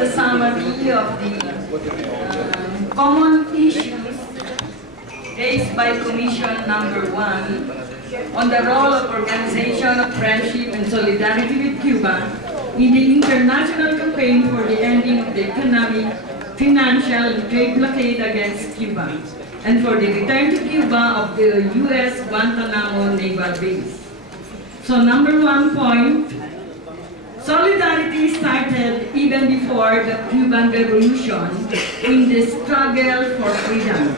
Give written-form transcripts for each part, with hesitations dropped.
the summary of the common issues raised by Commission Number 1 on the role of Organization of Friendship and Solidarity with Cuba in the international campaign for the ending of the economic, financial, and trade blockade against Cuba, and for the return to Cuba of the U.S. Guantanamo Naval Base. So number 1 point, solidarity started even before the Cuban Revolution in the struggle for freedom.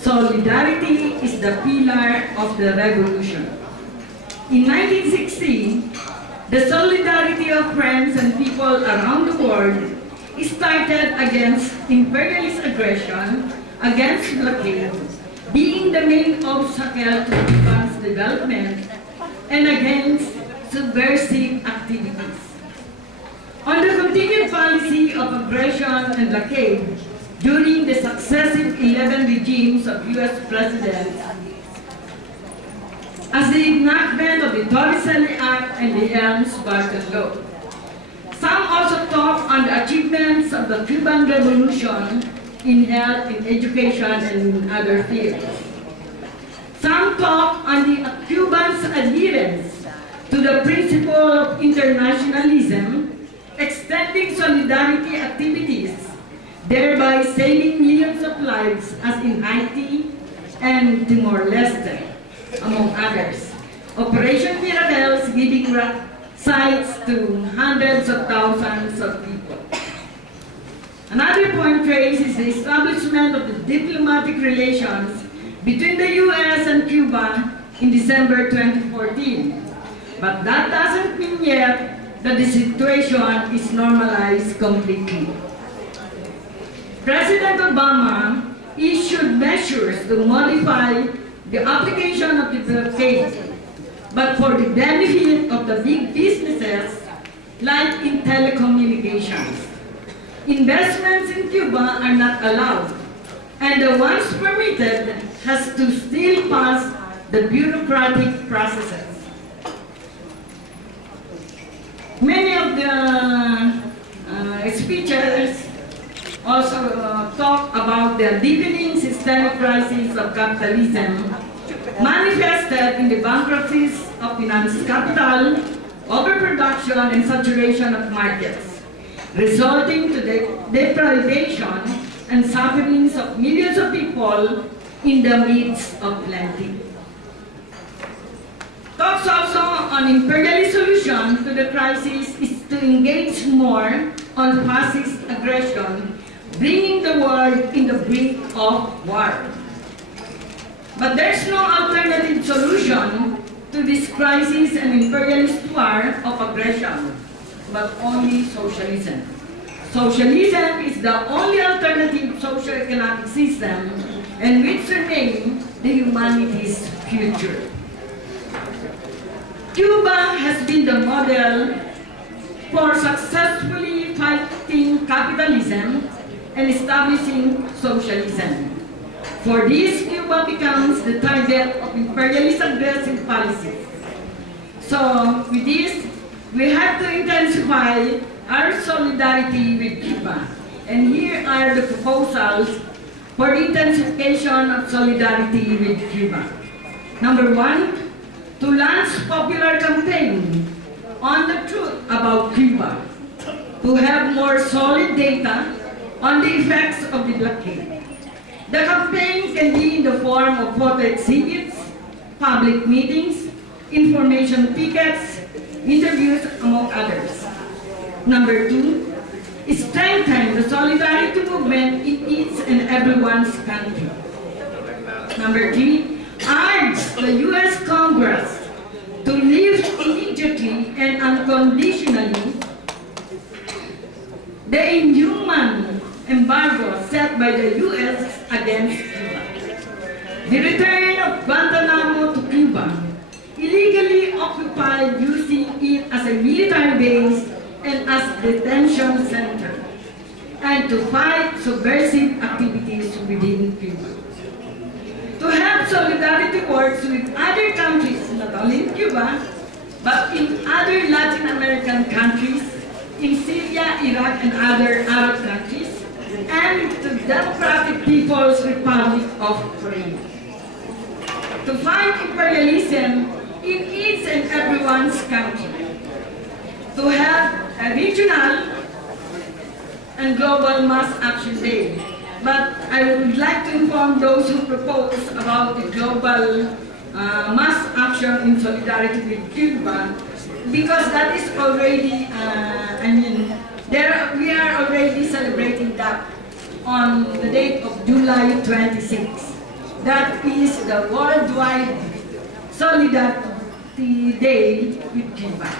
Solidarity is the pillar of the revolution. In 1960, the solidarity of friends and people around the world started against imperialist aggression, against blockade, being the main obstacle to Cuba's development, and against subversive activities. On the continued policy of aggression and blockade during the successive 11 regimes of U.S. presidents, as the enactment of the Torricelli Act and the Helms-Burton Law. Some also talk on the achievements of the Cuban Revolution in health, in education, and in other fields. Some talk on the Cubans' adherence to the principle of internationalism, extending solidarity activities, thereby saving millions of lives, as in Haiti and Timor-Leste, among others. Operation Miracles giving sites to hundreds of thousands of people. Another point raised is the establishment of the diplomatic relations between the U.S. and Cuba in December 2014. But that doesn't mean yet that the situation is normalized completely. President Obama issued measures to modify the application of the blockade, but for the benefit of the big businesses like in telecommunications. Investments in Cuba are not allowed, and the ones permitted has to still pass the bureaucratic processes. Many of the speeches also talk about the deepening systemic crisis of capitalism manifested in the bankruptcies of finance capital, overproduction, and saturation of markets, resulting to the deprivation and sufferings of millions of people in the midst of plenty. Talks also on imperialist solution to the crisis is to engage more on fascist aggression, bringing the world in the brink of war. But there's no alternative solution to this crisis and imperialist war of aggression, but only socialism. Socialism is the only alternative socio-economic system and which remains the humanity's future. Cuba has been the model for successfully fighting capitalism and establishing socialism. For this, Cuba becomes the target of imperialist aggressive policies. So, with this, we have to intensify our solidarity with Cuba. And here are the proposals for the intensification of solidarity with Cuba. Number 1, to launch popular campaign on the truth about Cuba, to have more solid data on the effects of the blockade. The campaign can be in the form of photo exhibits, public meetings, information pickets, interviews, among others. Number 2, strengthen the solidarity movement in each and everyone's country. Number 3, urge the U.S. Congress to lift immediately and unconditionally the inhuman embargo set by the U.S. against Cuba. The return of Guantanamo to Cuba, illegally occupied using it as a military base and as detention center, and to fight subversive activities within Cuba. To have solidarity works with other countries, not only in Cuba, but in other Latin American countries, in Syria, Iraq, and other Arab countries, and the Democratic People's Republic of Korea. To fight imperialism in each and everyone's country. To have a regional and global mass action day. But I would like to inform those who propose about the global mass action in solidarity with Cuba, because that is already, we are already celebrating that on the date of July 26. That is the Worldwide Solidarity Day with Cuba.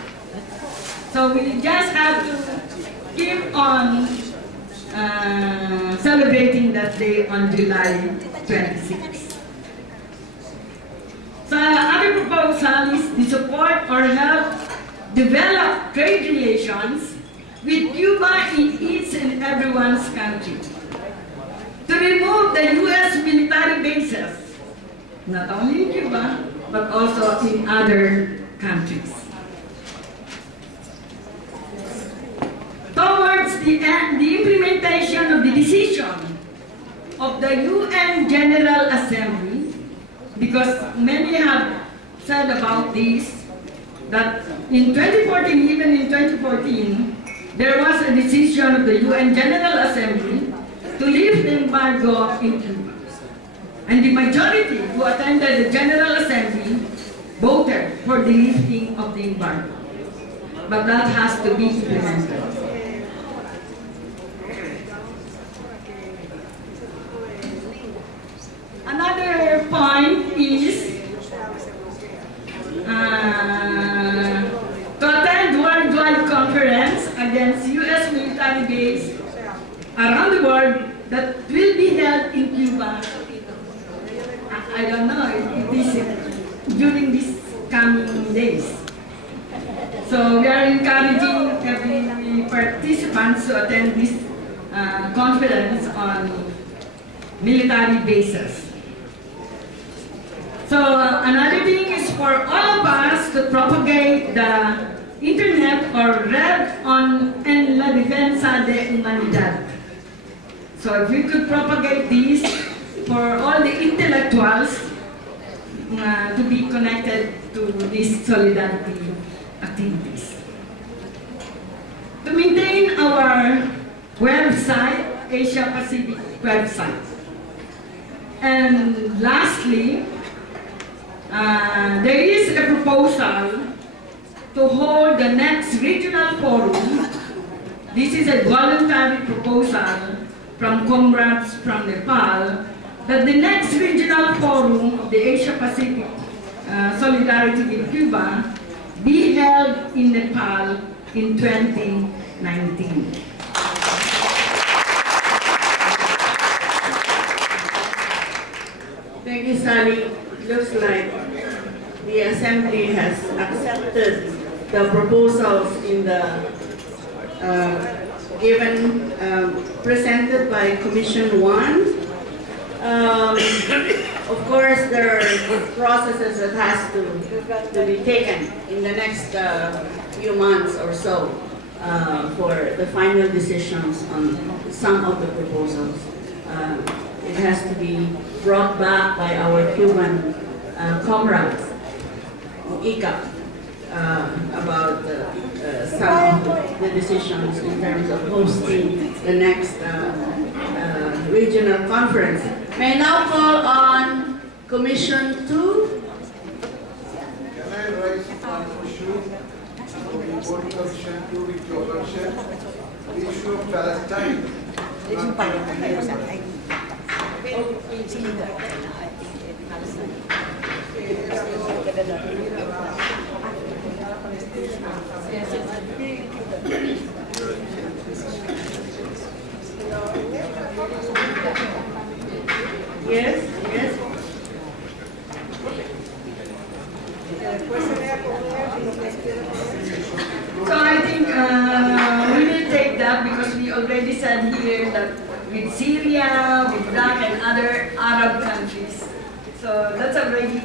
So we just have to keep on celebrating that day on July 26. So other proposal is to support or help develop trade relations with Cuba in each and everyone's country. To remove the U.S. military bases, not only in Cuba, but also in other countries. Towards the implementation of the decision of the UN General Assembly, because many have said about this, that in 2014, even in 2014, there was a decision of the UN General Assembly to lift the embargo in Cuba. And the majority who attended the General Assembly voted for the lifting of the embargo. But that has to be implemented. Another point is to attend worldwide conference against U.S. military base around the world that will be held in Cuba. I don't know if this is during these coming days. So we are encouraging every participants to attend this conference on military bases. So another thing is for all of us to propagate the internet or read on En la Defensa de Humanidad. So if we could propagate this for all the intellectuals to be connected to these solidarity activities. To maintain our website, Asia Pacific website. And lastly, there is a proposal to hold the next regional forum. This is a voluntary proposal from comrades from Nepal, that the next regional forum of the Asia Pacific Solidarity with Cuba be held in Nepal in 2019. Thank you, Sally. Looks like the Assembly has accepted the proposals in the presented by Commission 1. Of course, there are processes that has to be taken in the next few months or so for the final decisions on some of the proposals. It has to be brought back by our Cuban comrades, ICAP, about some of the decisions in terms of hosting the next regional conference. May I now call on Commission 2. Can I raise one issue of the Board Commission 2 with your consent? The issue of Palestine. Yes, yes. So I think we will take that because we already said here that with Syria, with Iraq and other Arab countries. So that's already,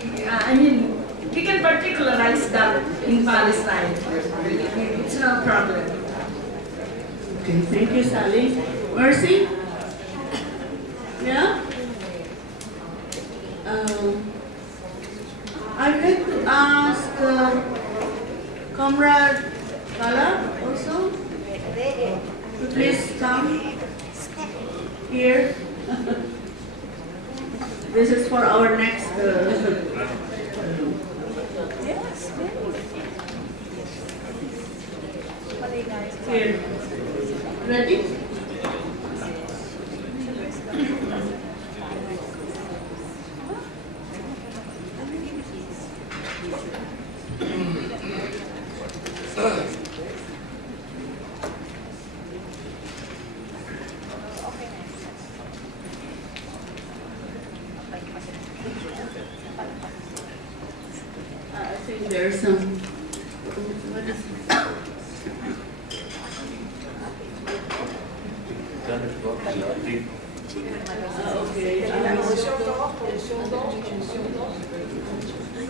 we can particularize that in Palestine. It's no problem. Okay, thank you, Sally. Mercy? Yeah? I'd like to ask Comrade Kala also to please come here. This is for our next here. Ready? I think there's some. What is it? Okay.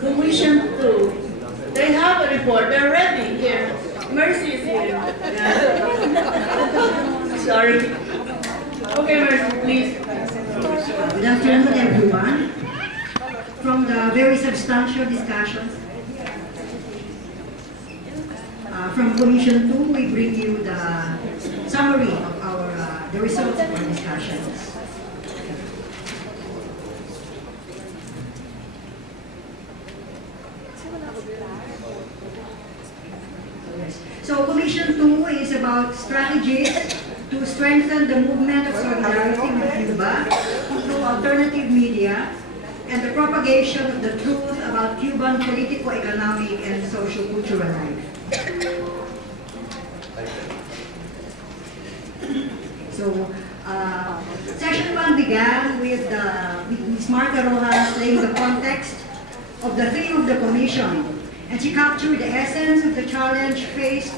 Commission 2. They have a report. They're ready here. Mercy is here. Yeah. Sorry. Okay, Mercy, please. Good afternoon, everyone. From the very substantial discussions from Commission 2, we bring you the summary of the results of our discussions. So Commission 2 is about strategies to strengthen the movement of solidarity with Cuba through alternative media and the propagation of the truth about Cuban political, economic, and socio-cultural life. So, Session 1 began with Ms. Marta Rojas laying the context of the theme of the Commission, and she captured the essence of the challenge faced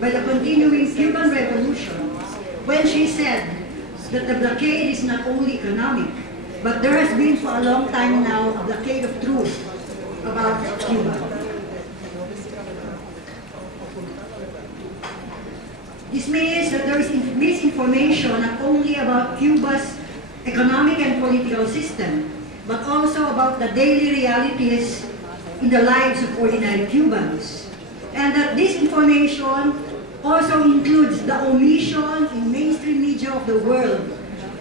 by the continuing Cuban Revolution when she said that the blockade is not only economic, but there has been for a long time now a blockade of truth about Cuba. This means that there is misinformation not only about Cuba's economic and political system, but also about the daily realities in the lives of ordinary Cubans. And that this information also includes the omission in mainstream media of the world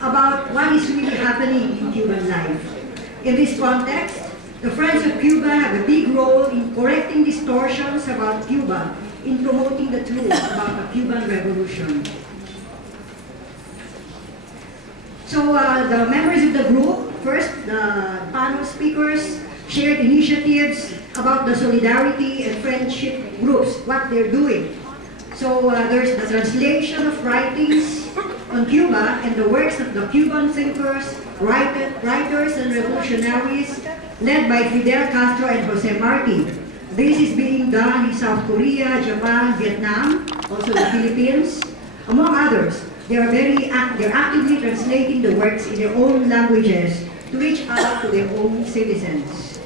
about what is really happening in Cuban life. In this context, the Friends of Cuba have a big role in correcting distortions about Cuba, in promoting the truth about the Cuban Revolution. So the members of the group, first the panel speakers, shared initiatives about the solidarity and friendship groups, what they're doing. So there's the translation of writings on Cuba and the works of the Cuban thinkers, writers and revolutionaries led by Fidel Castro and Jose Marti. This is being done in South Korea, Japan, Vietnam, also the Philippines, among others. They're actively translating the works in their own languages to reach out to their own citizens.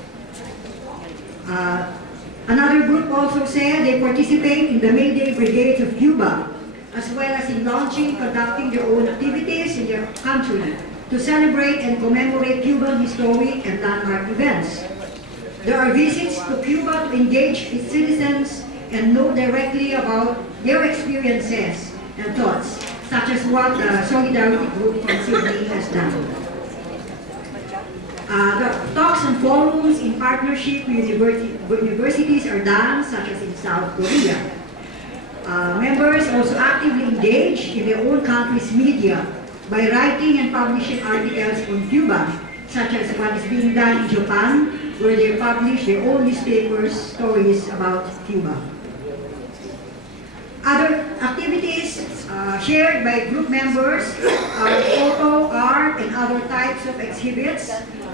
Another group also said they participate in the May Day Brigades of Cuba, as well as in launching, conducting their own activities in their country to celebrate and commemorate Cuban historic and landmark events. There are visits to Cuba to engage its citizens and know directly about their experiences and thoughts, such as what the Solidarity Group from Sydney has done. The talks and forums in partnership with universities are done, such as in South Korea. Members also actively engage in their own country's media by writing and publishing articles on Cuba, such as what is being done in Japan, where they publish their own newspapers, stories about Cuba. Other activities shared by group members are photo, art, and other types of exhibits,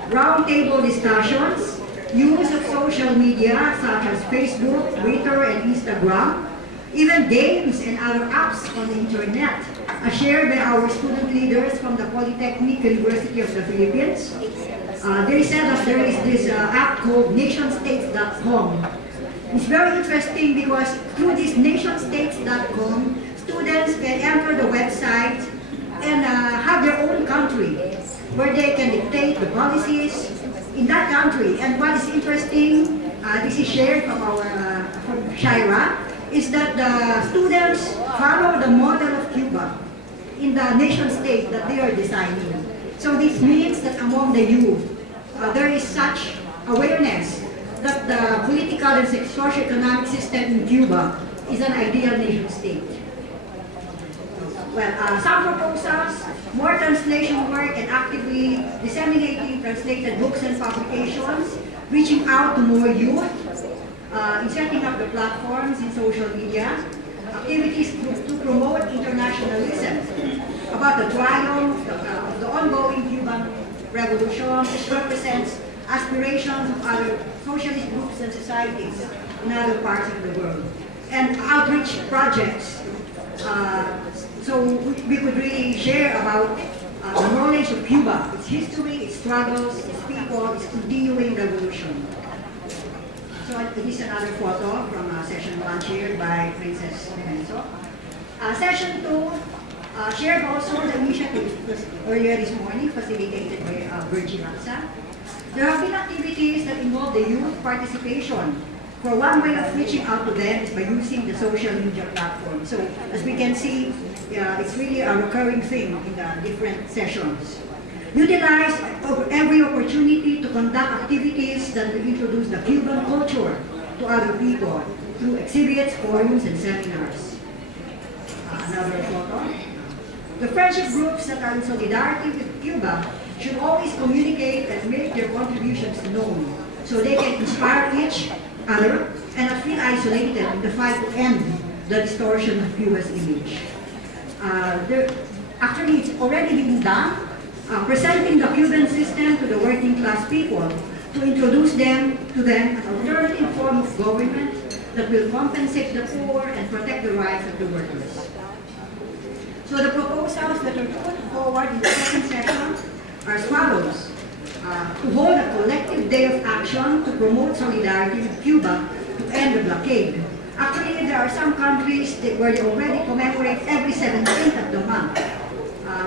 roundtable discussions, use of social media such as Facebook, Twitter, and Instagram, even games and other apps on the internet are shared by our student leaders from the Polytechnic University of the Philippines. They said that there is this app called nationstates.com. It's very interesting because through this nationstates.com, students can enter the website and have their own country where they can dictate the policies in that country. And what is interesting, this is shared from from Shira, is that the students follow the model of Cuba in the nation state that they are designing. So this means that among the youth, there is such awareness that the political and socio-economic system in Cuba is an ideal nation state. Well, some proposals, more translation work and actively disseminating translated books and publications, reaching out to more youth, in setting up the platforms in social media, activities to promote internationalism about the triumph of the ongoing Cuban Revolution, which represents aspirations of other socialist groups and societies in other parts of the world, and outreach projects. So we could really share about the knowledge of Cuba, its history, its struggles, its people, its continuing revolution. So this is another photo from session 1 shared by Princess Menso. Session 2 shared also the initiative earlier this morning, facilitated by Virgin Aksa. There have been activities that involve the youth participation. For one way of reaching out to them is by using the social media platform. So as we can see, it's really a recurring thing in the different sessions. Utilize every opportunity to conduct activities that will introduce the Cuban culture to other people through exhibits, forums, and seminars. Another photo. The friendship groups that are in solidarity with Cuba should always communicate and make their contributions known so they can inspire each other and not feel isolated in the fight to end the distortion of Cuba's image. Actually, it's already been done, presenting the Cuban system to the working class people to introduce them to an alternative form of government that will compensate the poor and protect the rights of the workers. So the proposals that are put forward in the second session are as follows. To hold a collective day of action to promote solidarity with Cuba to end the blockade. Actually, there are some countries where they already commemorate every 17th of the month.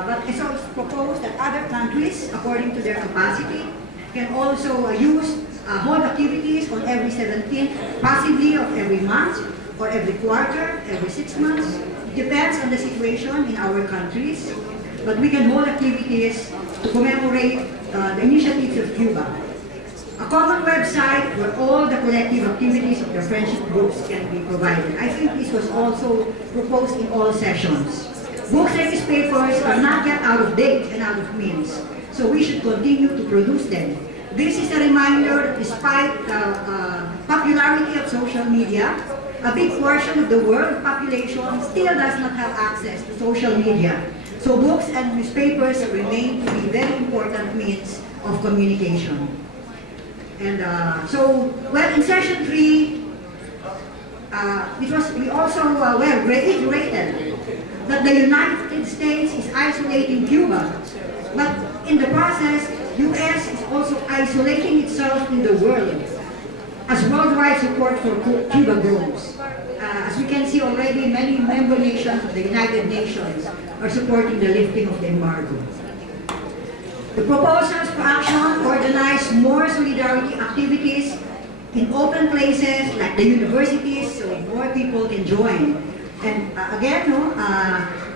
But it's also proposed that other countries, according to their capacity, can also hold activities on every 17th, possibly of every month, or every quarter, every 6 months. It depends on the situation in our countries. But we can hold activities to commemorate the initiatives of Cuba. A common website where all the collective activities of the friendship groups can be provided. I think this was also proposed in all sessions. Books and newspapers are not yet out of date and out of means, so we should continue to produce them. This is a reminder that despite the popularity of social media, a big portion of the world population still does not have access to social media. So books and newspapers remain to be very important means of communication. And in session 3, we also reiterated that the United States is isolating Cuba, but in the process, U.S. is also isolating itself in the world as worldwide support for Cuba grows. As we can see already, many member nations of the United Nations are supporting the lifting of the embargo. The proposals for action organize more solidarity activities in open places like the universities so more people can join. And again,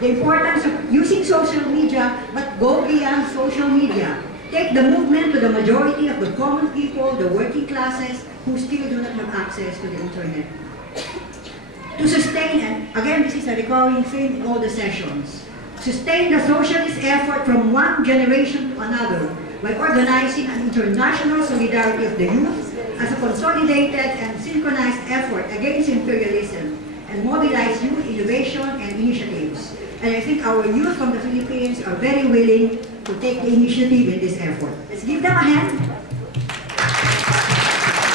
the importance of using social media, but go beyond social media. Take the movement to the majority of the common people, the working classes, who still do not have access to the internet. To sustain, and again, this is a recurring theme in all the sessions, sustain the socialist effort from one generation to another by organizing an international solidarity of the youth as a consolidated and synchronized effort against imperialism and mobilize youth innovation and initiatives. And I think our youth from the Philippines are very willing to take the initiative in this effort. Let's give them a hand.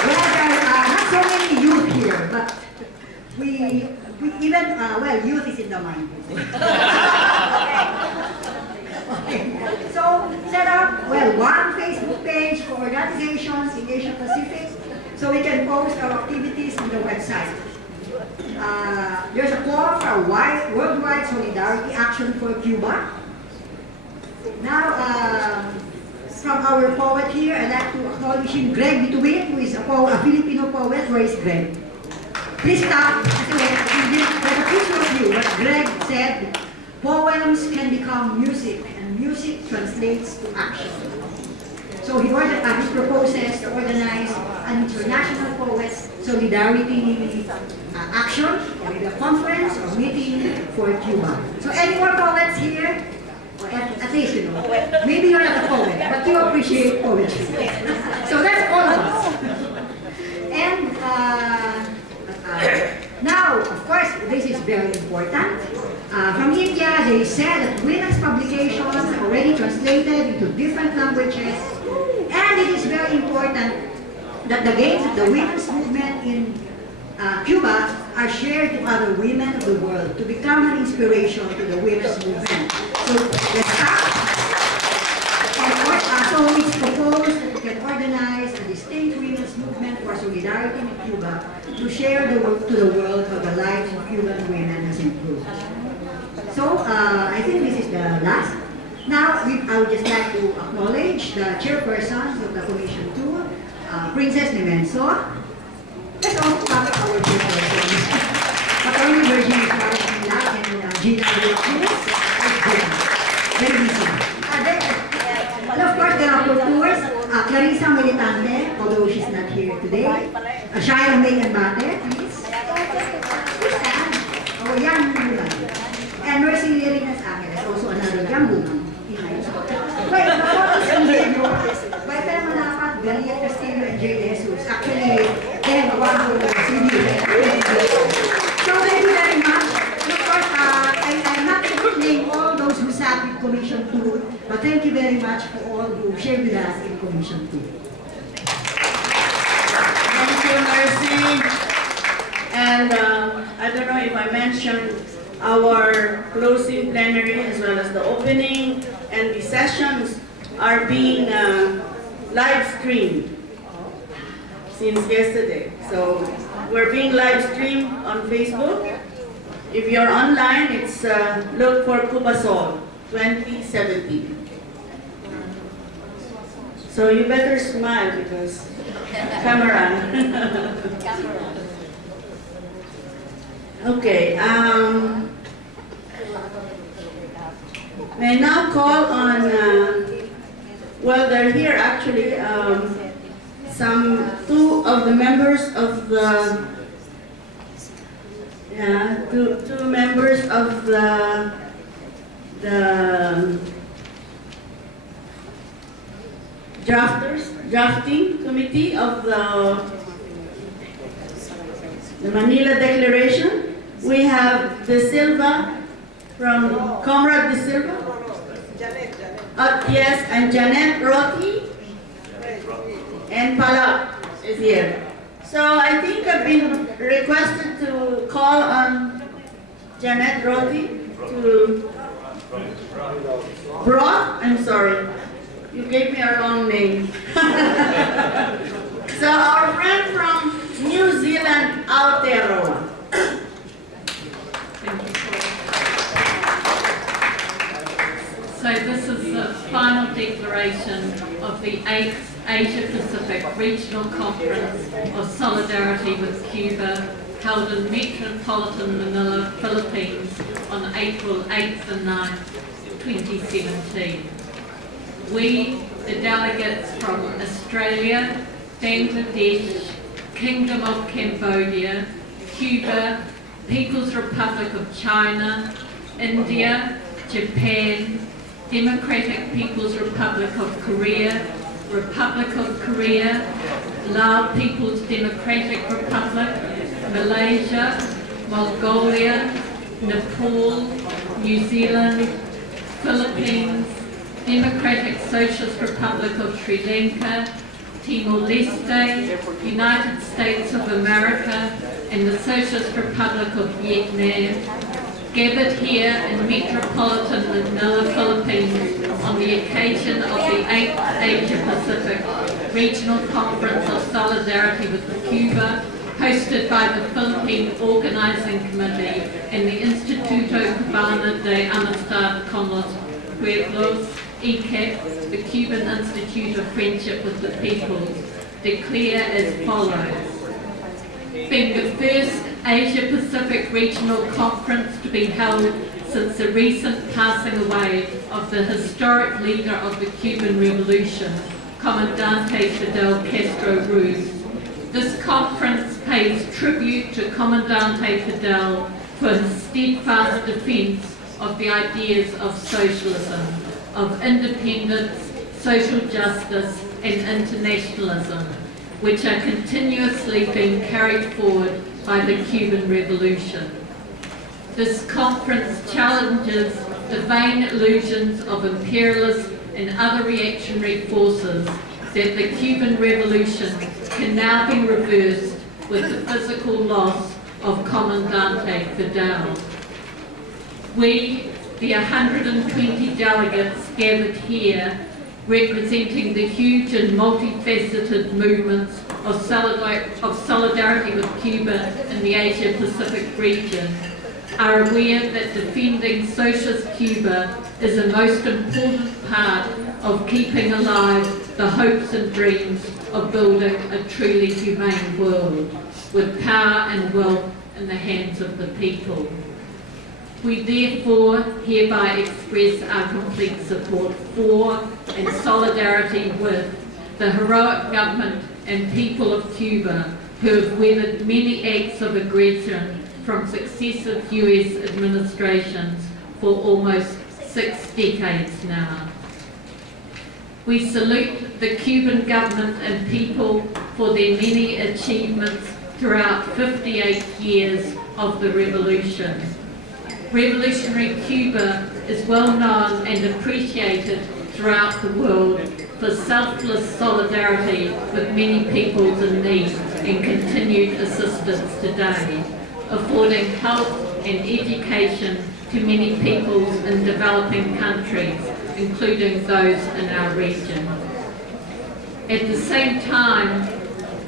Well, there are not so many youth here, but we even, youth is in the mind. Okay. So, set up, one Facebook page for organizations in Asia Pacific, so we can post our activities on the website. there's a call for a worldwide solidarity action for Cuba. Now, from our poet here, I'd like to acknowledge him, Greg Bituin, who is a Filipino poet. Where is Greg? Please stop. There's a picture of you. But Greg said, poems can become music, and music translates to action. So he proposes to organize an international poets solidarity action, or maybe a conference or meeting for Cuba. So any more poets here? At least, you know, maybe you're not a poet, but you appreciate poetry. So that's all of us. And now, of course, this is very important. From India, they said that women's publications are already translated into different languages, and it is very important that the gains of the women's movement in Cuba are shared to other women of the world to become an inspiration to the women's movement. So let's start. So it's proposed that we can organize a distinct women's movement for solidarity in Cuba to share to the world how the lives of Cuban women has improved. So I think this is the last. Now I would just like to acknowledge the chairpersons of the Commission 2, Princess Nemenso. Let's also have our chairpersons. But only Virgin is part of Mila and Gina Cruz. Very busy. And of course, there are proposers, Clarissa Militante, although she's not here today. Shaira Megan Bate, please. Please stand. Oh, young woman. And Mercy Lirinas Angeles, also another young woman. Wait, before this video, by time manapat, Galia Castillo and Jay Jesus, actually, they have one who So thank you very much. And of course, I'm not able to name all those who sat with Commission 2, but thank you very much for all who shared with us in Commission 2. Thank you, Mercy. And I don't know if I mentioned our closing plenary as well as the opening and the sessions are being live streamed since yesterday. So we're being live streamed on Facebook. If you're online, it's look for Cubasol 2017. So you better smile because camera. Okay. May I now call on, well, they're here actually, two of the members of the, two members of the drafting committee of the Manila Declaration. We have De Silva from Comrade De Silva. Yes, and Janet Roti and Palak is here. So I think I've been requested to call on Janet Roti to Broad. I'm sorry, you gave me a wrong name. So our friend from New Zealand, Aotearoa. So this is the final declaration of the 8th Asia Pacific Regional Conference of Solidarity with Cuba, held in metropolitan Manila, Philippines on April 8th and 9th, 2017. We, the delegates from Australia, Bangladesh, Kingdom of Cambodia, Cuba, People's Republic of China, India, Japan, Democratic People's Republic of Korea, Republic of Korea, Lao People's Democratic Republic, Malaysia, Mongolia, Nepal, New Zealand, Philippines, Democratic Socialist Republic of Sri Lanka, Timor-Leste, United States of America, and the Socialist Republic of Vietnam, gathered here in metropolitan Manila, Philippines on the occasion of the 8th Asia Pacific Regional Conference of Solidarity with Cuba, hosted by the Philippine Organizing Committee and the Instituto Cubano de Amistad con los Pueblos, ECAP, the Cuban Institute of Friendship with the Peoples, declare as follows. Being the first Asia-Pacific Regional Conference to be held since the recent passing away of the historic leader of the Cuban Revolution, Comandante Fidel Castro Ruz. This conference pays tribute to Comandante Fidel for his steadfast defense of the ideas of socialism, of independence, social justice, and internationalism, which are continuously being carried forward by the Cuban Revolution. This conference challenges the vain illusions of imperialist and other reactionary forces that the Cuban Revolution can now be reversed with the physical loss of Comandante Fidel. We, the 120 delegates gathered here, representing the huge and multifaceted movements of solidarity with Cuba in the Asia-Pacific region, are aware that defending socialist Cuba is the most important part of keeping alive the hopes and dreams of building a truly humane world, with power and wealth in the hands of the people. We therefore hereby express our complete support for and solidarity with the heroic government and people of Cuba who have weathered many acts of aggression from successive US administrations for almost 6 decades now. We salute the Cuban government and people for their many achievements throughout 58 years of the revolution. Revolutionary Cuba is well known and appreciated throughout the world for selfless solidarity with many peoples in need and continued assistance today, affording health and education to many peoples in developing countries, including those in our region. At the same time,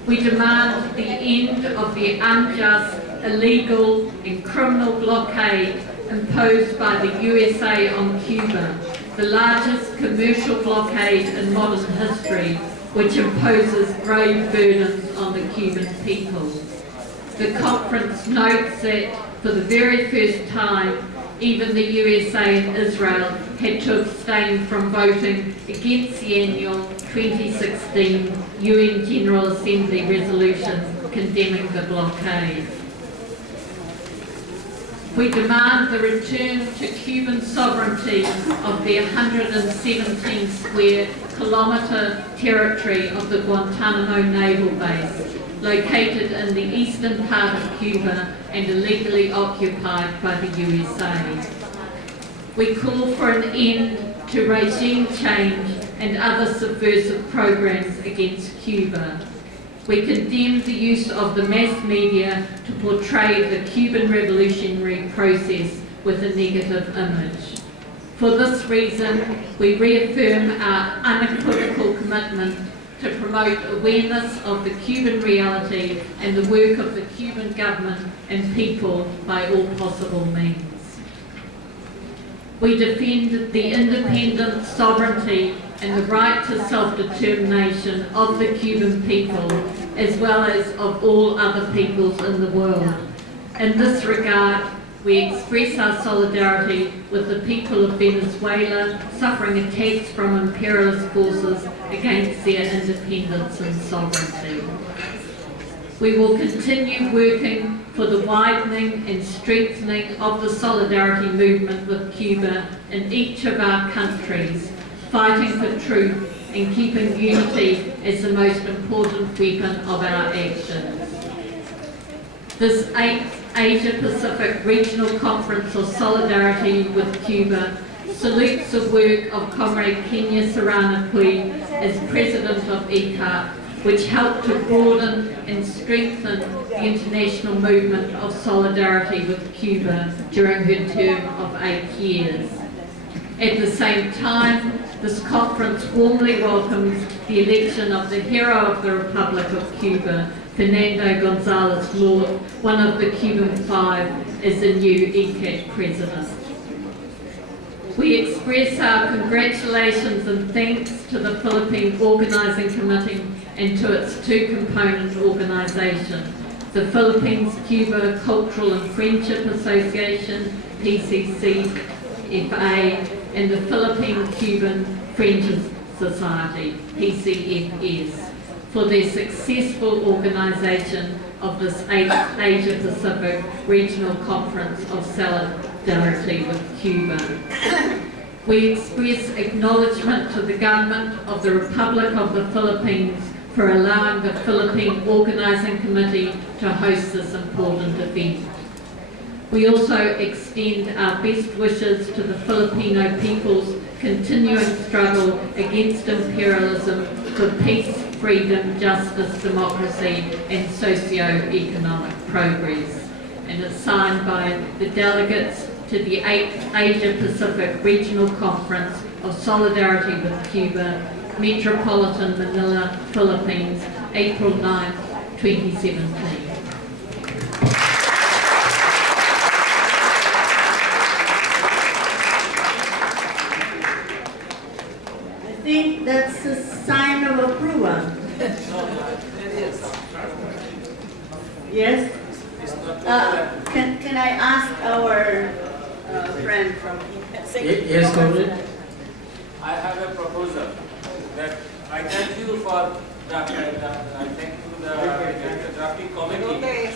we demand the end of the unjust, illegal and criminal blockade imposed by the USA on Cuba, the largest commercial blockade in modern history, which imposes grave burdens on the Cuban people. The conference notes that for the very first time, even the USA and Israel had to abstain from voting against the annual 2016 UN General Assembly resolution condemning the blockade. We demand the return to Cuban sovereignty of the 117 square kilometre territory of the Guantanamo Naval Base, located in the eastern part of Cuba and illegally occupied by the USA. We call for an end to regime change and other subversive programs against Cuba. We condemn the use of the mass media to portray the Cuban revolutionary process with a negative image. For this reason, we reaffirm our unequivocal commitment to promote awareness of the Cuban reality and the work of the Cuban government and people by all possible means. We defend the independent sovereignty and the right to self-determination of the Cuban people, as well as of all other peoples in the world. In this regard, we express our solidarity with the people of Venezuela suffering attacks from imperialist forces against their independence and sovereignty. We will continue working for the widening and strengthening of the solidarity movement with Cuba in each of our countries, fighting for truth and keeping unity as the most important weapon of our actions. This 8th Asia-Pacific Regional Conference of Solidarity with Cuba salutes the work of Comrade Kenya Serrano Pui as President of ECAP, which helped to broaden and strengthen the international movement of solidarity with Cuba during her term of 8 years. At the same time, this conference warmly welcomes the election of the hero of the Republic of Cuba, Fernando Gonzalez Lord, one of the Cuban Five, as the new ECAT president. We express our congratulations and thanks to the Philippine Organising Committee and to its two-component organisation, the Philippines-Cuba Cultural and Friendship Association, PCCFA, and the Philippine-Cuban Friendship Society, PCFS, for their successful organisation of this 8th Asia-Pacific Regional Conference of Solidarity with Cuba. We express acknowledgement to the Government of the Republic of the Philippines for allowing the Philippine Organising Committee to host this important event. We also extend our best wishes to the Filipino people's continuing struggle against imperialism for peace, freedom, justice, democracy and socio-economic progress. And it's signed by the delegates to the 8th Asia-Pacific Regional Conference of Solidarity with Cuba, Metropolitan Manila, Philippines, April 9, 2017. I think that's a sign of approval. Yes? Can I ask our friend from Yes, Comrade. I have a proposal that I thank you for the, I thank you the drafting committee.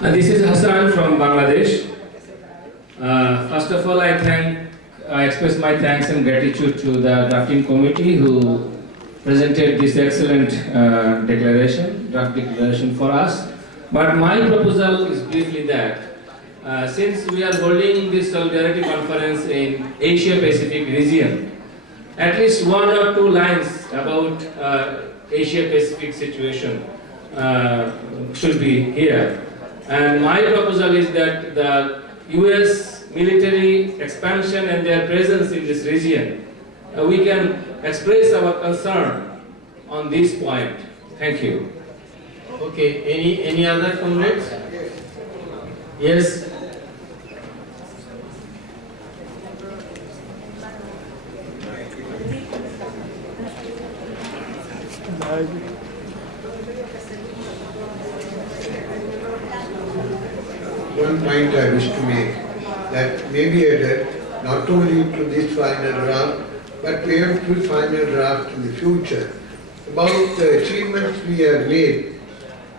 This is Hassan from Bangladesh. First of all, I express my thanks and gratitude to the drafting committee who presented this excellent draft declaration for us. But my proposal is briefly that since we are holding this Solidarity Conference in Asia-Pacific region, at least 1 or 2 lines about Asia-Pacific situation should be here. And my proposal is that the US military expansion and their presence in this region, we can express our concern on this point. Thank you. Okay, any other comrades? Yes. One point I wish to make, that maybe added not only to this final draft, but to every final draft in the future, about the achievements we have made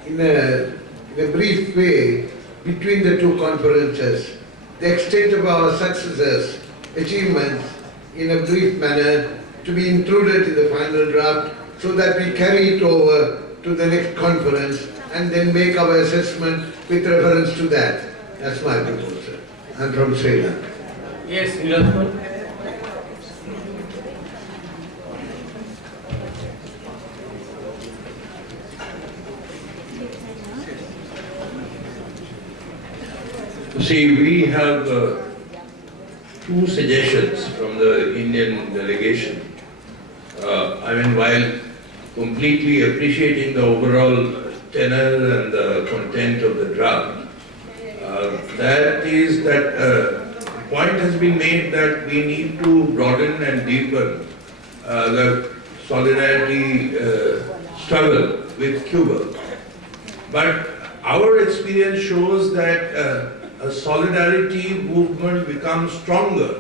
in a brief way between the two conferences, the extent of our successes, achievements in a brief manner to be included in the final draft so that we carry it over to the next conference and then make our assessment with reference to that. That's my proposal. I'm from Sri Lanka. Yes, Niladpur. See, we have 2 suggestions from the Indian delegation. While completely appreciating the overall tenor and the content of the draft, that is that point has been made that we need to broaden and deepen the solidarity struggle with Cuba. But our experience shows that a solidarity movement becomes stronger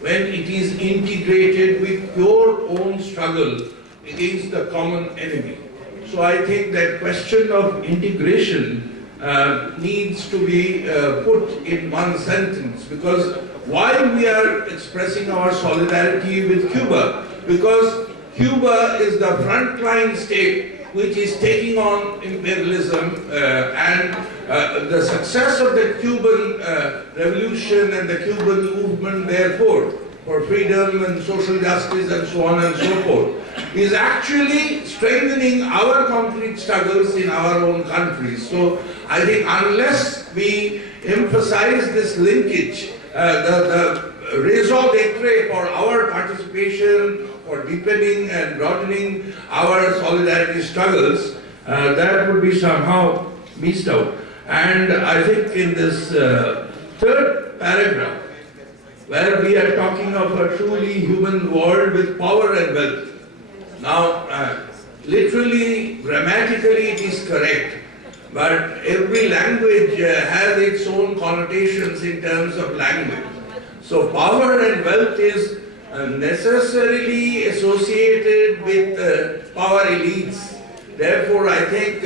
when it is integrated with your own struggle against the common enemy. So I think that question of integration needs to be put in one sentence, because why we are expressing our solidarity with Cuba? Because Cuba is the frontline state which is taking on imperialism and the success of the Cuban revolution and the Cuban movement, therefore, for freedom and social justice and so on and so forth, is actually strengthening our concrete struggles in our own countries. So I think unless we emphasize this linkage, the raison d'etre for our participation, for deepening and broadening our solidarity struggles, that would be somehow missed out. And I think in this third paragraph, where we are talking of a truly human world with power and wealth. Now, literally, grammatically it is correct, but every language has its own connotations in terms of language. So power and wealth is necessarily associated with power elites. Therefore, I think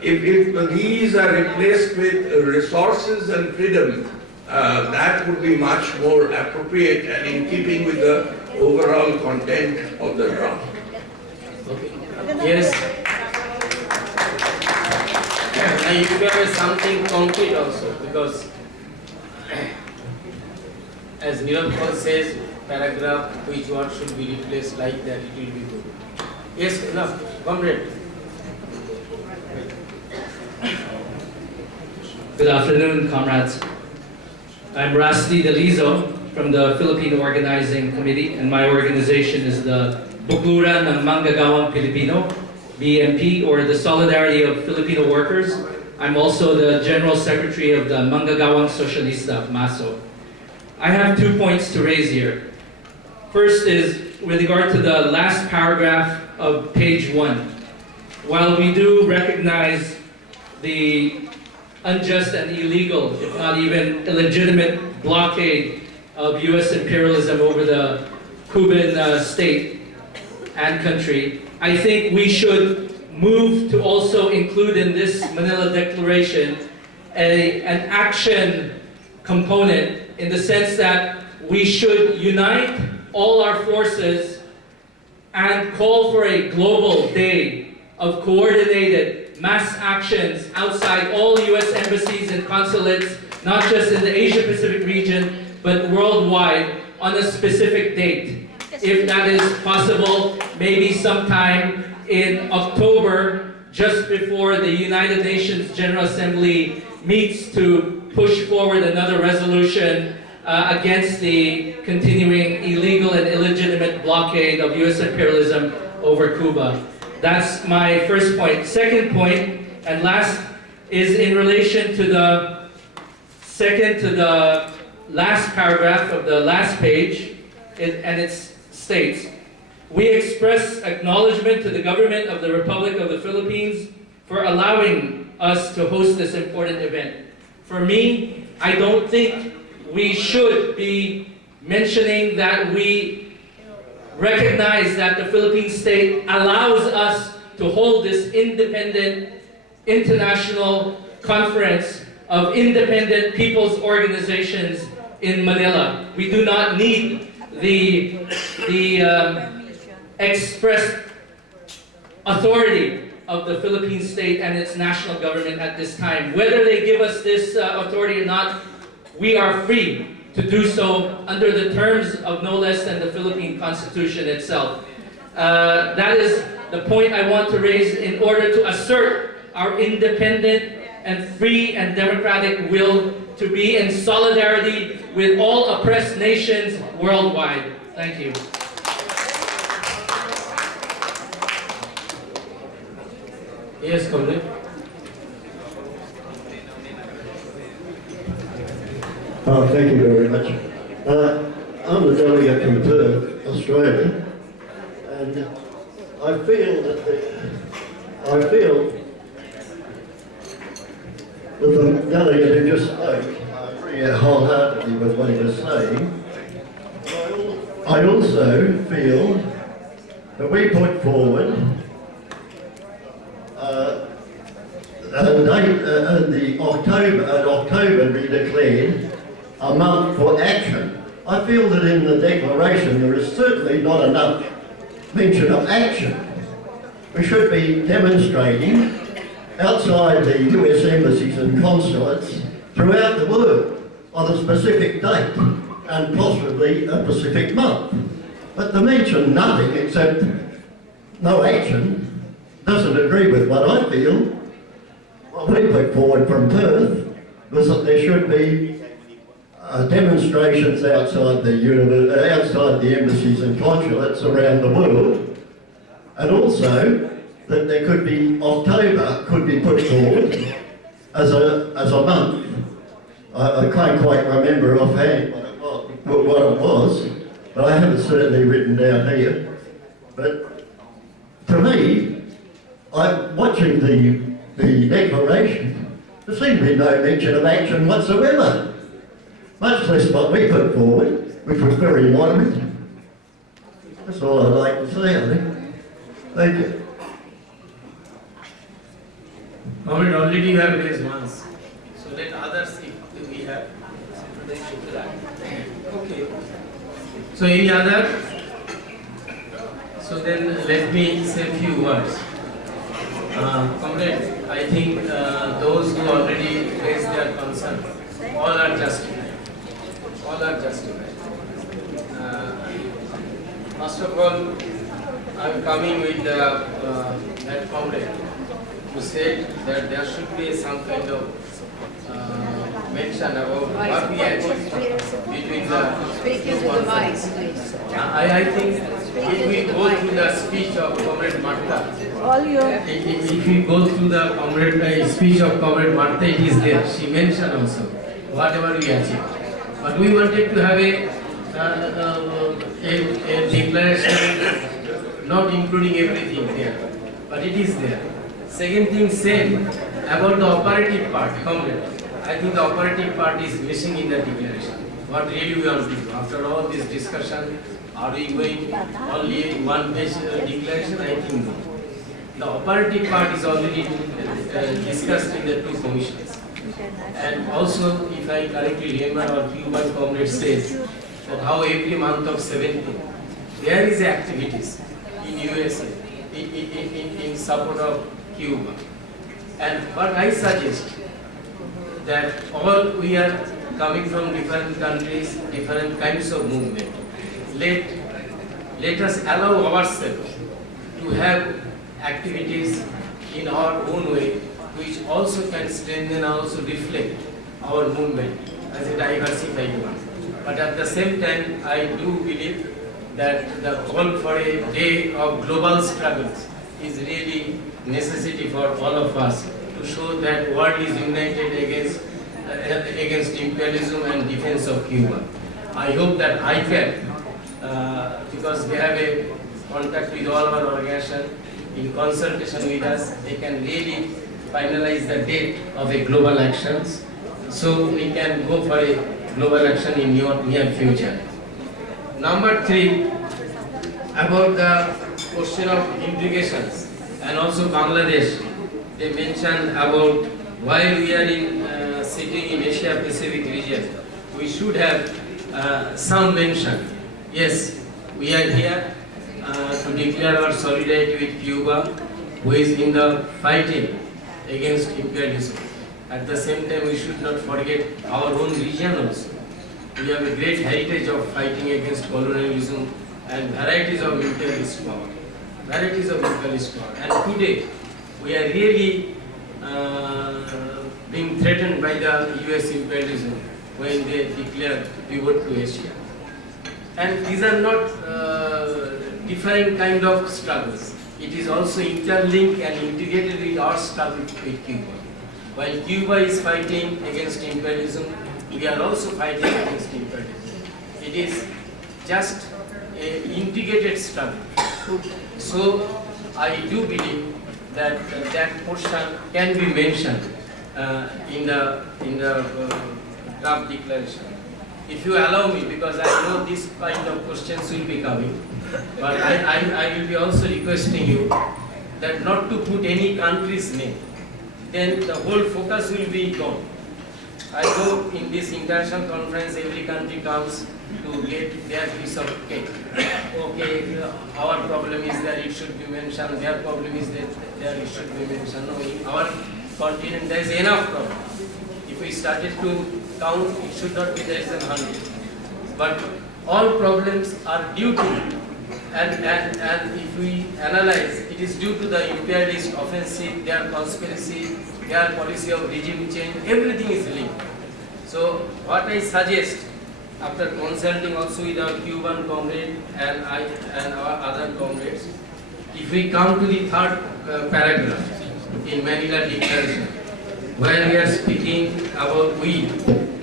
if these are replaced with resources and freedom, that would be much more appropriate and in keeping with the overall content of the draft. Okay. Yes. And if you have something concrete also, because as Nirupal says, paragraph which word should be replaced like that, it will be good. Yes, enough. Comrade. Good afternoon, comrades. I'm Rusty Delizo from the Philippine Organizing Committee, and my organization is the Bukluran ng Manggagawang Pilipino, BMP, or the Solidarity of Filipino Workers. I'm also the General Secretary of the Manggagawang Socialista, MASO. I have 2 points to raise here. First is with regard to the last paragraph of page 1. While we do recognize the unjust and illegal, if not even illegitimate, blockade of U.S. imperialism over the Cuban state and country, I think we should move to also include in this Manila Declaration an action component, in the sense that we should unite all our forces and call for a global day of coordinated mass actions outside all U.S. embassies and consulates, not just in the Asia-Pacific region, but worldwide, on a specific date. If that is possible, maybe sometime in October, just before the United Nations General Assembly meets to push forward another resolution against the continuing illegal and illegitimate blockade of U.S. imperialism over Cuba. That's my first point. Second point, and last, is in relation to the last paragraph of the last page, and it states, "We express acknowledgement to the government of the Republic of the Philippines for allowing us to host this important event." For me, I don't think we should be mentioning that we recognize that the Philippine state allows us to hold this independent international conference of independent people's organizations in Manila. We do not need the express authority of the Philippine state and its national government at this time. Whether they give us this authority or not, we are free to do so under the terms of no less than the Philippine Constitution itself. That is the point I want to raise in order to assert our independent and free and democratic will to be in solidarity with all oppressed nations worldwide. Thank you. Yes, comrade. Thank you very much. I'm the delegate from Perth, Australia, and I feel that the delegate who just spoke, I agree wholeheartedly with what he was saying. I also feel that we put forward a date, October be declared a month for action. I feel that in the declaration there is certainly not enough mention of action. We should be demonstrating outside the US embassies and consulates throughout the world on a specific date and possibly a specific month. But to mention nothing except no action doesn't agree with what I feel. What we put forward from Perth was that there should be demonstrations outside outside the embassies and consulates around the world, and also that there could be October could be put forward as a month. I can't quite remember offhand what it was, but I have it certainly written down here. But to me, I'm watching the declaration. There seems to be no mention of action whatsoever, much less what we put forward, which was very moderate. That's all I'd like to say, I think. Thank you. Comment already you have raised once. So let others, if we have, they should add. Okay. So any other? So then let me say a few words. Comrade, I think those who already raised their concern, all are justified. All are justified. First of all, I am coming with that comrade who said that there should be some kind of mention about what we achieved between the two conferences. I think if we go through the speech of Comrade Martha, if we go through the speech of Comrade Martha, it is there. She mentioned also whatever we achieved. But we wanted to have a declaration, not including everything there, but it is there. Second thing, same about the operative part, Comrade. I think the operative part is missing in the declaration. What really we want to do? After all this discussion, are we going only one page declaration? I think no. The operative part is already discussed in the two commissions. And also, if I correctly remember, our Cuban comrade says that how every month of 17, there is activities in USA in support of Cuba. And what I suggest, that all we are coming from different countries, different kinds of movement. Let us allow ourselves to have activities in our own way, which also can strengthen, also reflect our movement as a diversified one. But at the same time, I do believe that the call for a day of global struggles is really necessity for all of us to show that world is united against imperialism and defense of Cuba. I hope that IPAC, because they have a contact with all our organizations, in consultation with us, they can really finalize the date of a global actions, so we can go for a global action in near future. Number 3, about the question of implications, and also Bangladesh. They mentioned about while we are sitting in Asia Pacific region, we should have some mention. Yes, we are here to declare our solidarity with Cuba, who is in the fighting against imperialism. At the same time, we should not forget our own region also. We have a great heritage of fighting against colonialism and varieties of imperialist power. Varieties of imperialist power. And today, we are really being threatened by the US imperialism when they declare pivot to Asia. And these are not different kind of struggles. It is also interlinked and integrated with our struggle with Cuba. While Cuba is fighting against imperialism, we are also fighting against imperialism. It is just an integrated struggle. So I do believe that that portion can be mentioned in the draft declaration. If you allow me, because I know this kind of questions will be coming, but I will be also requesting you that not to put any country's name, then the whole focus will be gone. I know in this international conference every country comes to get their piece of cake. Okay, our problem is that it should be mentioned, their problem is that there it should be mentioned. No, in our continent there is enough problem. If we started to count, it should not be less than 100. But all problems are due to, and if we analyze, it is due to the imperialist offensive, their conspiracy, their policy of regime change, everything is linked. So what I suggest, after consulting also with our Cuban comrade and our other comrades, if we come to the third paragraph in Manila Declaration, where we are speaking about we,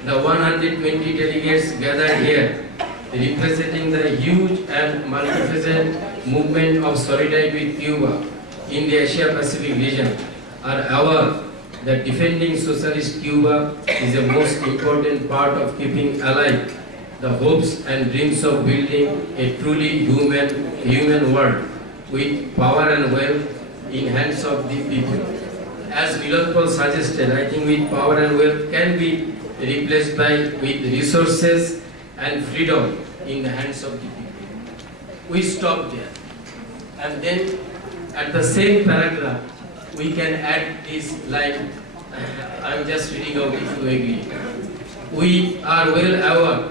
the 120 delegates gathered here, representing the huge and multifaceted movement of solidarity with Cuba in the Asia-Pacific region, are aware that defending socialist Cuba is the most important part of keeping alive the hopes and dreams of building a truly human world with power and wealth in hands of the people. As Milord Paul suggested, I think with power and wealth can be replaced with resources and freedom in the hands of the people. We stop there. And then at the same paragraph, we can add this line, I'm just reading out if you agree. We are well aware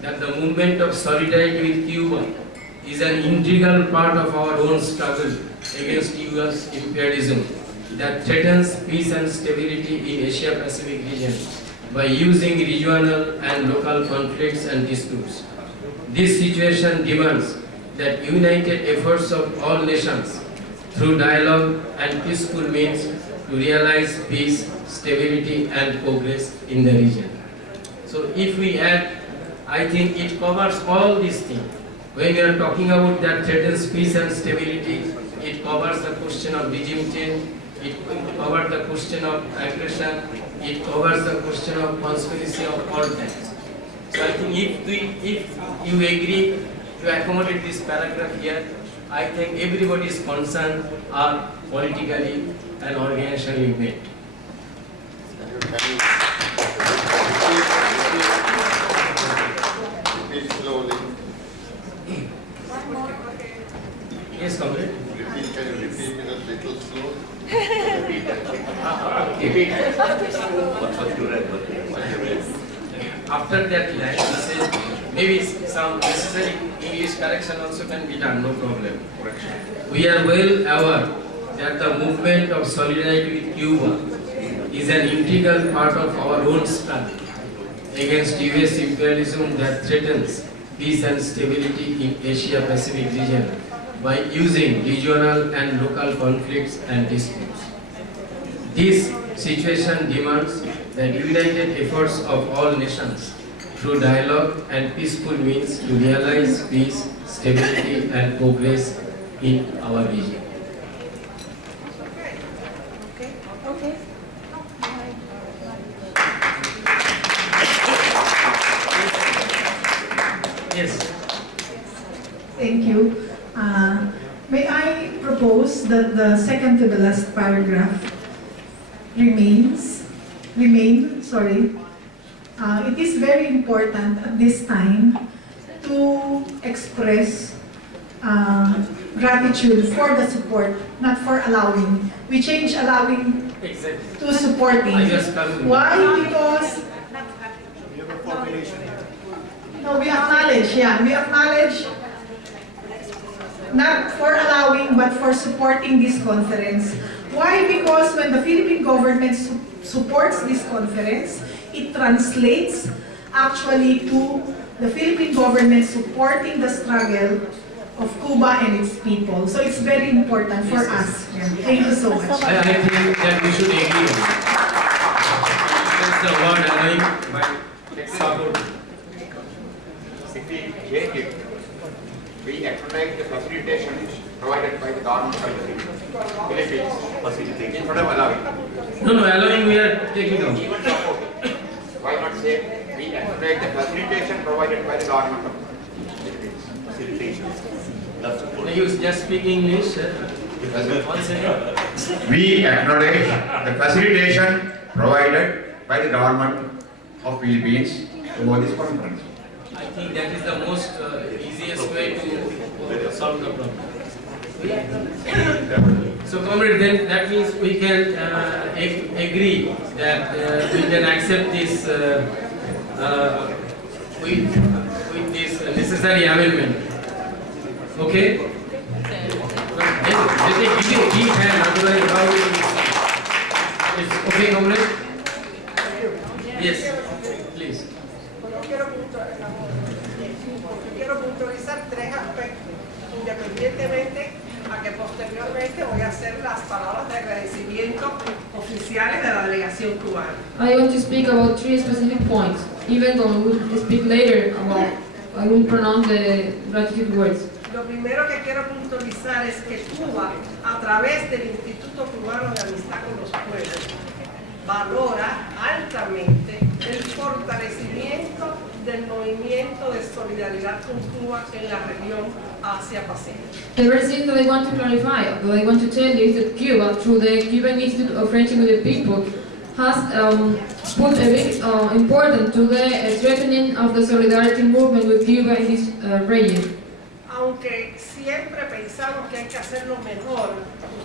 that the movement of solidarity with Cuba is an integral part of our own struggle against US imperialism that threatens peace and stability in Asia-Pacific region by using regional and local conflicts and disputes. This situation demands that united efforts of all nations through dialogue and peaceful means to realize peace, stability and progress in the region. So if we add, I think it covers all these things. When we are talking about that threatens peace and stability, it covers the question of regime change, it covers the question of aggression, it covers the question of conspiracy of all types. So I think if you agree to accommodate this paragraph here, I think everybody's concern are politically and organizationally met. Repeat slowly. Yes, comrade. Repeat, can you repeat it a little slow? After that line, he says, maybe some necessary English correction also can be done, no problem. We are well aware that the movement of solidarity with Cuba is an integral part of our own struggle against US imperialism that threatens peace and stability in Asia-Pacific region by using regional and local conflicts and disputes. This situation demands the united efforts of all nations through dialogue and peaceful means to realize peace, stability and progress in our region. Yes. Thank you. May I propose that the second to the last paragraph remain. It is very important at this time to express gratitude for the support, not for allowing. We change allowing to supporting. Why? Because no, we acknowledge not for allowing but for supporting this conference. Why? Because when the Philippine government supports this conference, it translates actually to the Philippine government supporting the struggle of Cuba and its people. So it's very important for us. Yeah. Thank you so much. I think that we should agree on. That's the word allowing by support. If we take it, we acknowledge the facilitation provided by the government of the Philippines. Facilitation. Instead of allowing. No, allowing we are taking out. Even supporting. Why not say we acknowledge the facilitation provided by the government of the Philippines? Facilitation. You just speak English. One second. We acknowledge the facilitation provided by the government of Philippines over this conference. I think that is the most easiest way to solve the problem. So, comrade, then that means we can agree that we can accept this with this necessary amendment. Okay? Let it give a deep hand, otherwise how will we? It's okay, comrade? Yes, please. independientemente a que posteriormente voy a hacer las palabras de agradecimiento oficiales de la delegación cubana. I want to speak about 3 specific points, even though we will speak later about, I will pronounce the gratitude words. Lo primero que quiero puntualizar es que Cuba, a través del Instituto Cubano de Amistad con los Pueblos, valora altamente el fortalecimiento del movimiento de solidaridad con Cuba en la región Asia-Pacífico. The first thing that I want to clarify, that I want to tell you is that Cuba, through the Cuban Institute of Friendship with the People, has put a big importance to the strengthening of the solidarity movement with Cuba in this region. Aunque siempre pensamos que hay que hacerlo mejor,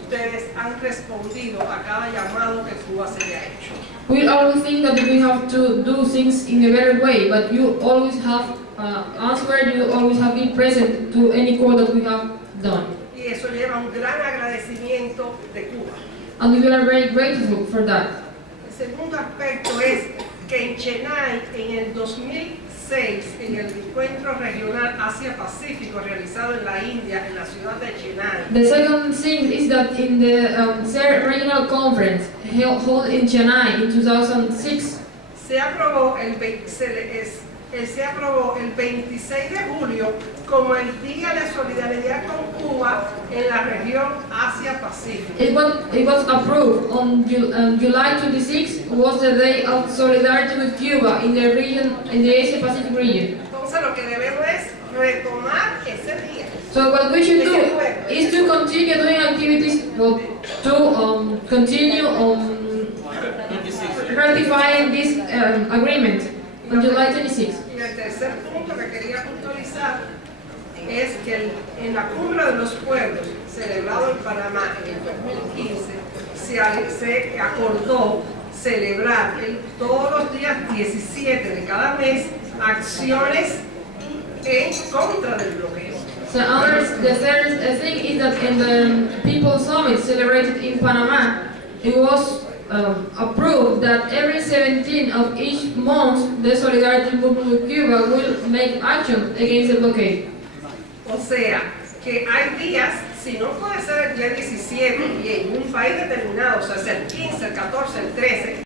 ustedes han respondido a cada llamado que Cuba se le ha hecho. We always think that we have to do things in a better way, but you always have answered, you always have been present to any call that we have done. Y eso lleva un gran agradecimiento de Cuba. And we are very grateful for that. El segundo aspecto es que en Chennai, en el 2006, en el encuentro regional Asia-Pacífico realizado en la India, en la ciudad de Chennai, The second thing is that in the third regional conference held in Chennai in 2006, se aprobó el 26 de julio como el Día de Solidaridad con Cuba en la región Asia-Pacífico. it was approved on July 26, was the Day of Solidarity with Cuba in the region, in the Asia-Pacific region. Entonces lo que debemos es retomar ese día. So what we should do is to continue doing activities to continue ratifying this agreement on July 26. Y el tercer punto que quería puntualizar es que en la Cumbre de los Pueblos, celebrado en Panamá en el 2015, se acordó celebrar todos los días 17 de cada mes acciones en contra del bloqueo. So the third thing is that in the People's Summit celebrated in Panama, it was approved that every 17th of each month the Solidarity Movement with Cuba will make action against the blockade. O sea, que hay días, si no puede ser el día 17 y en un país determinado, o sea, el 15, el 14, el 13,